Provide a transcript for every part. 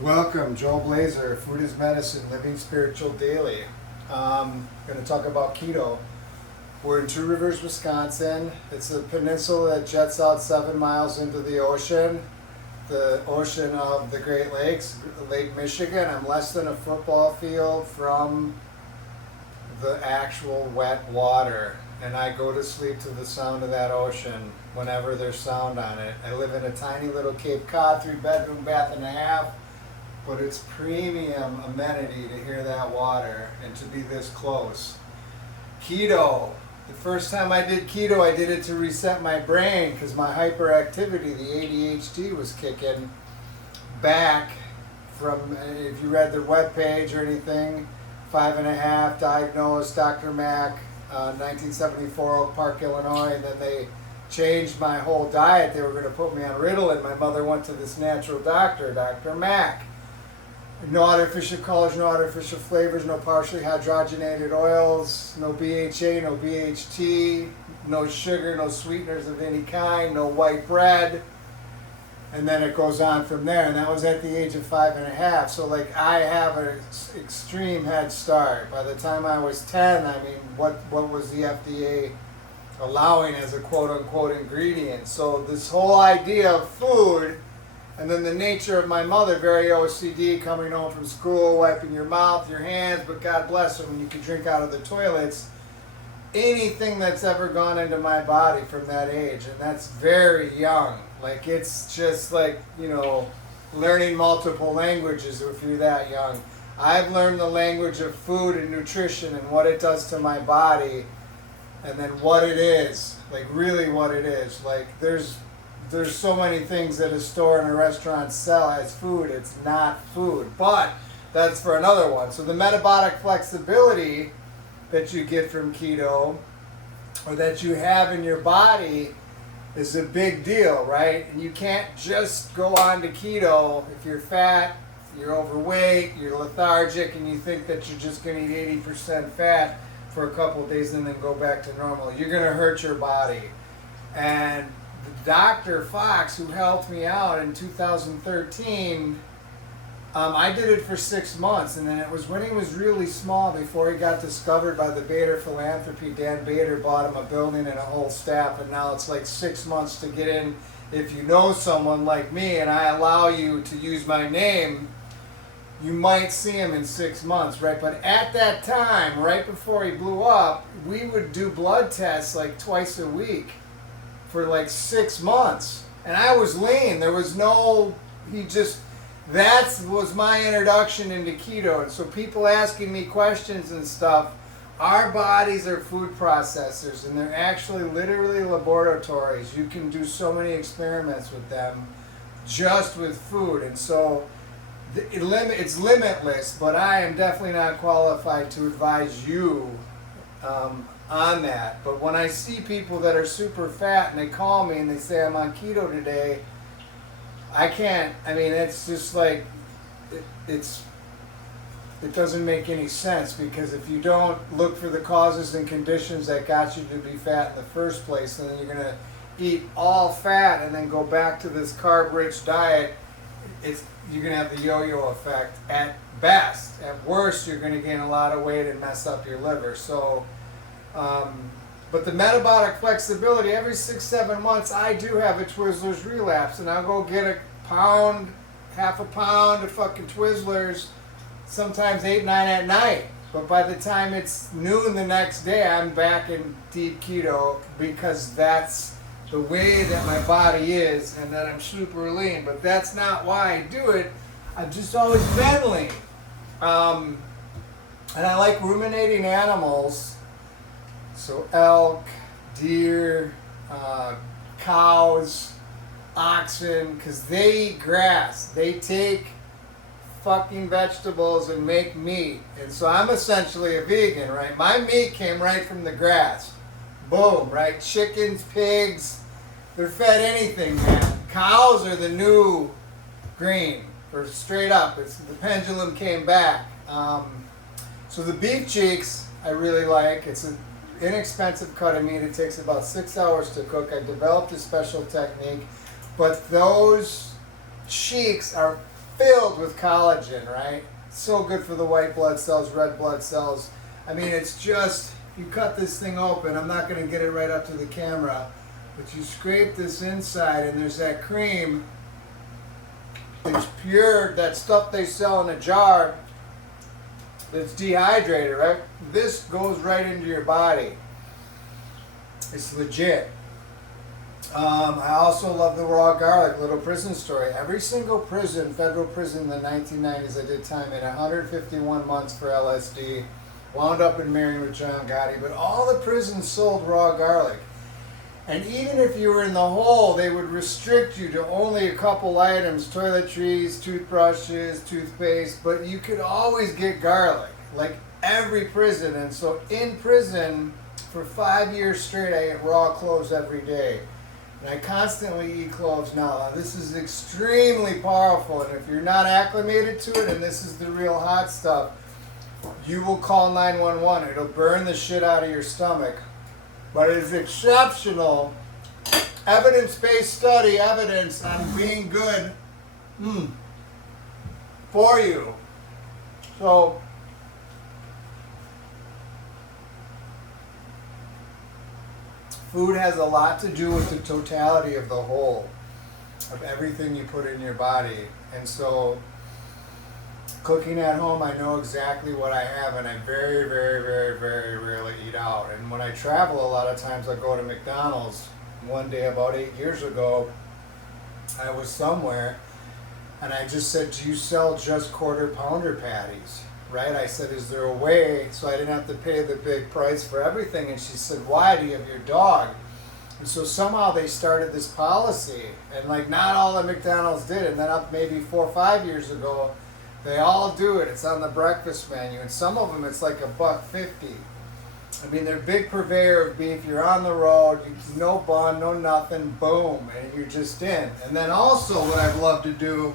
Welcome, Joel Blazer, Food is Medicine, Living Spiritual Daily. Going to talk about keto. We're in Two Rivers, Wisconsin. It's a peninsula that jets out 7 miles into the ocean of the Great Lakes, Lake Michigan. I'm less than a football field from the actual wet water, and I go to sleep to the sound of that ocean whenever there's sound on it. I live in a tiny little Cape Cod, 3-bedroom, bath and a half. But it's premium amenity to hear that water and to be this close. Keto. The first time I did keto, I did it to reset my brain because my hyperactivity, the ADHD, was kicking back from, if you read their webpage or anything, 5.5, diagnosed, Dr. Mack, 1974, Oak Park, Illinois, and then they changed my whole diet. They were going to put me on Ritalin. My mother went to this natural doctor, Dr. Mack. No artificial colors, no artificial flavors, no partially hydrogenated oils, no BHA, no BHT, no sugar, no sweeteners of any kind, no white bread. And then it goes on from there. And that was at the age of 5.5. So like I have an extreme head start. By the time I was 10, I mean, what was the FDA allowing as a quote unquote ingredient? So this whole idea of food, and then the nature of my mother, very OCD, coming home from school, wiping your mouth, your hands, but God bless her when you could drink out of the toilets. Anything that's ever gone into my body from that age, and that's very young. Like it's just like, learning multiple languages if you're that young. I've learned the language of food and nutrition and what it does to my body, and then what it is, like really what it is. Like there's so many things that a store and a restaurant sell as food. It's not food, but that's for another one. So the metabolic flexibility that you get from keto, or that you have in your body, is a big deal, right? And you can't just go on to keto if you're fat, you're overweight, you're lethargic, and you think that you're just going to eat 80% fat for a couple of days and then go back to normal. You're going to hurt your body. And Dr. Fox, who helped me out in 2013, I did it for 6 months, and then it was when he was really small before he got discovered by the Bader Philanthropy. Dan Bader bought him a building and a whole staff, and now it's like 6 months to get in. If you know someone like me and I allow you to use my name, you might see him in 6 months, right? But at that time, right before he blew up, we would do blood tests like twice a week for like 6 months, and I was lean. There was no, that was my introduction into keto. And so people asking me questions and stuff, our bodies are food processors, and they're actually literally laboratories. You can do so many experiments with them just with food, and so it's limitless, but I am definitely not qualified to advise you on that. But when I see people that are super fat and they call me and they say I'm on keto today, I can't, it's just like, it doesn't make any sense, because if you don't look for the causes and conditions that got you to be fat in the first place, then you're going to eat all fat and then go back to this carb-rich diet. You're going to have the yo-yo effect at best. At worst, you're going to gain a lot of weight and mess up your liver. So but the metabolic flexibility, every 6-7 months, I do have a Twizzlers relapse, and I'll go get a pound, half a pound of fucking Twizzlers, sometimes 8-9 at night. But by the time it's noon the next day, I'm back in deep keto, because that's the way that my body is, and that I'm super lean. But that's not why I do it. I've just always been lean. And I like ruminating animals. So elk, deer, cows, oxen, because they eat grass. They take fucking vegetables and make meat. And so I'm essentially a vegan, right? My meat came right from the grass. Boom, right? Chickens, pigs, they're fed anything, man. Cows are the new green, or straight up. The pendulum came back. So the beef cheeks I really like. It's an inexpensive cut of meat. It takes about 6 hours to cook. I developed a special technique, but those cheeks are filled with collagen, right? So good for the white blood cells, red blood cells. I mean, it's just, you cut this thing open, I'm not going to get it right up to the camera, but you scrape this inside and there's that cream. It's pure, that stuff they sell in a jar that's dehydrated, right? This goes right into your body. It's legit. I also love the raw garlic, little prison story. Every single prison, federal prison in the 1990s, I did time in 151 months for LSD. Wound up in marrying with John Gotti, but all the prisons sold raw garlic. And even if you were in the hole, they would restrict you to only a couple items, toiletries, toothbrushes, toothpaste, but you could always get garlic, like every prison. And so in prison, for 5 years straight, I ate raw cloves every day. And I constantly eat cloves now. Now, this is extremely powerful, and if you're not acclimated to it, and this is the real hot stuff, you will call 911. It'll burn the shit out of your stomach. But it is exceptional, evidence-based study evidence on being good for you. So, food has a lot to do with the totality of the whole, of everything you put in your body. And so, cooking at home, I know exactly what I have, and I very, very, very, very rarely eat out. And when I travel, a lot of times I go to McDonald's. One day, about 8 years ago, I was somewhere, and I just said, do you sell just quarter pounder patties? Right? I said, is there a way so I didn't have to pay the big price for everything? And she said, why? Do you have your dog? And so somehow they started this policy, and like not all the McDonald's did. And then up maybe 4 or 5 years ago, they all do it. It's on the breakfast menu, and some of them it's like $1.50. I mean, they're big purveyor of beef. You're on the road, no bun, no nothing, boom, and you're just in. And then also, what I'd love to do,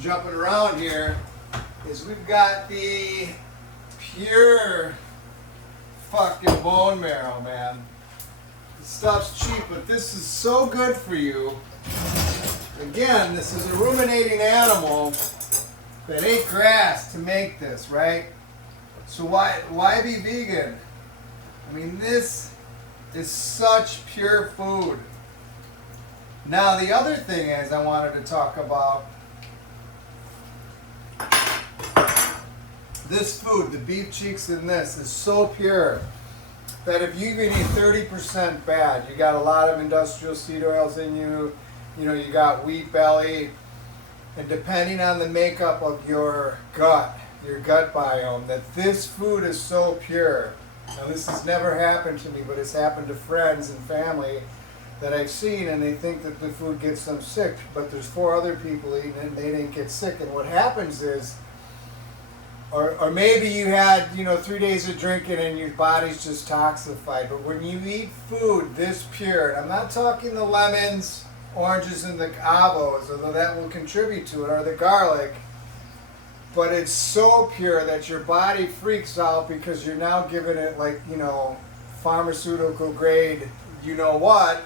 jumping around here, is we've got the pure fucking bone marrow, man. This stuff's cheap, but this is so good for you. Again, this is a ruminating animal that ate grass to make this, right? So why be vegan? I mean, this is such pure food. Now, the other thing is I wanted to talk about this food, the beef cheeks in this, is so pure that if you can eat 30% bad, you got a lot of industrial seed oils in you, you got wheat belly, and depending on the makeup of your gut biome, that this food is so pure. Now, this has never happened to me, but it's happened to friends and family that I've seen, and they think that the food gets them sick, but there's 4 other people eating it and they didn't get sick. And what happens is, or maybe you had 3 days of drinking and your body's just toxified, but when you eat food this pure, and I'm not talking the lemons, oranges, and the avos, although that will contribute to it, or the garlic, but it's so pure that your body freaks out because you're now giving it pharmaceutical grade what,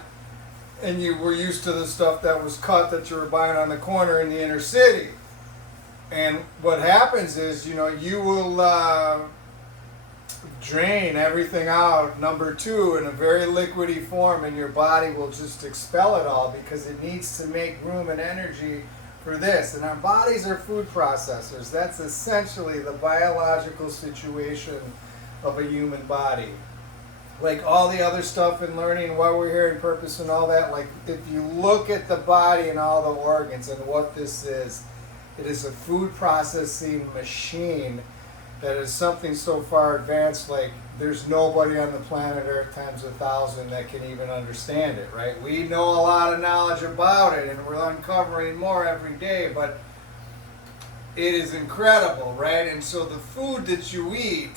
and you were used to the stuff that was cut that you were buying on the corner in the inner city. And what happens is, you will drain everything out, number 2, in a very liquidy form, and your body will just expel it all because it needs to make room and energy for this. And our bodies are food processors. That's essentially the biological situation of a human body. Like all the other stuff in learning, why we're here, and purpose and all that, like if you look at the body and all the organs and what this is, it is a food processing machine that is something so far advanced, like there's nobody on the planet Earth times 1,000 that can even understand it, right? We know a lot of knowledge about it, and we're uncovering more every day, but it is incredible, right? And so the food that you eat,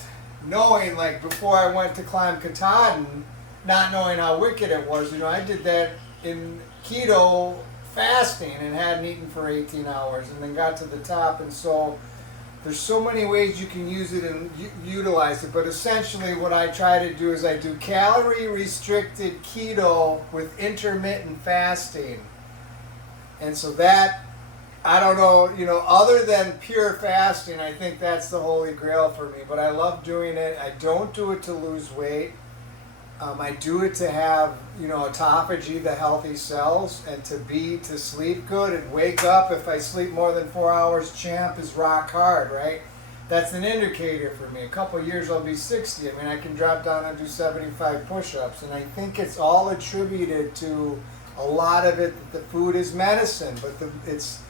knowing, like before I went to climb Katahdin, not knowing how wicked it was, I did that in keto fasting and hadn't eaten for 18 hours and then got to the top. And so there's so many ways you can use it and utilize it, but essentially what I try to do is I do calorie restricted keto with intermittent fasting. And so that I don't know, you know, other than pure fasting, I think that's the holy grail for me. But I love doing it. I don't do it to lose weight. I do it to have, you know, autophagy, the healthy cells, and to sleep good and wake up. If I sleep more than 4 hours, champ is rock hard, right? That's an indicator for me. A couple of years I'll be 60. I mean, I can drop down and do 75 push-ups. And I think it's all attributed to a lot of it that the food is medicine, but it's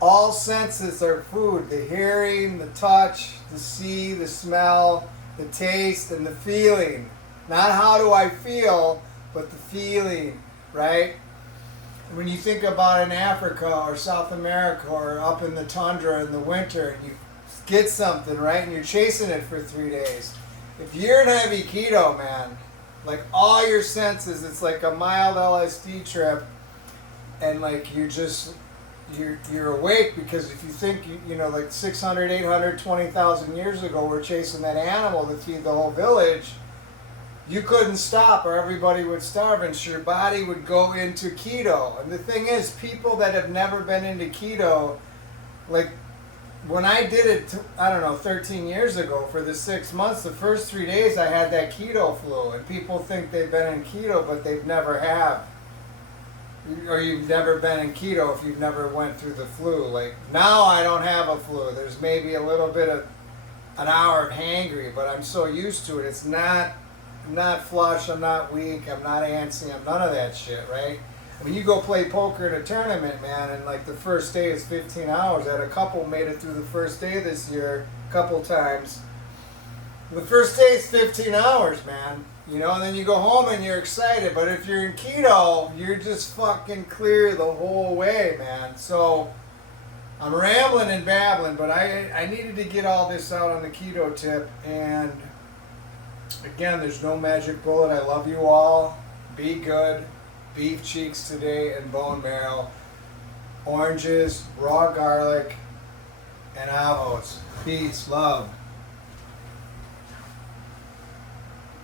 all senses are food. The hearing, the touch, the see, the smell, the taste, and the feeling. Not how do I feel, but the feeling, right? When you think about in Africa or South America or up in the tundra in the winter, and you get something, right, and you're chasing it for 3 days. If you're in heavy keto, man, like all your senses, it's like a mild LSD trip, and like you're awake, because if you think, you know, like 600, 800, 20,000 years ago, we're chasing that animal to feed the whole village. You couldn't stop or everybody would starve, and so your body would go into keto. And the thing is, people that have never been into keto, like when I did it, I don't know, 13 years ago for the 6 months, the first 3 days I had that keto flu. And people think they've been in keto, but they've never have. Or you've never been in keto if you've never went through the flu. Like now I don't have a flu. There's maybe a little bit of an hour of hangry, but I'm so used to it. It's not, I'm not flush, I'm not weak, I'm not antsy, I'm none of that shit, right? I mean, you go play poker in a tournament, man, and like the first day is 15 hours. I had a couple made it through the first day this year, a couple times. The first day is 15 hours, man. You know, and then you go home and you're excited. But if you're in keto, you're just fucking clear the whole way, man. So I'm rambling and babbling, but I needed to get all this out on the keto tip. And again, there's no magic bullet. I love you all. Be good. Beef cheeks today and bone marrow. Oranges, raw garlic, and avos. Peace, love.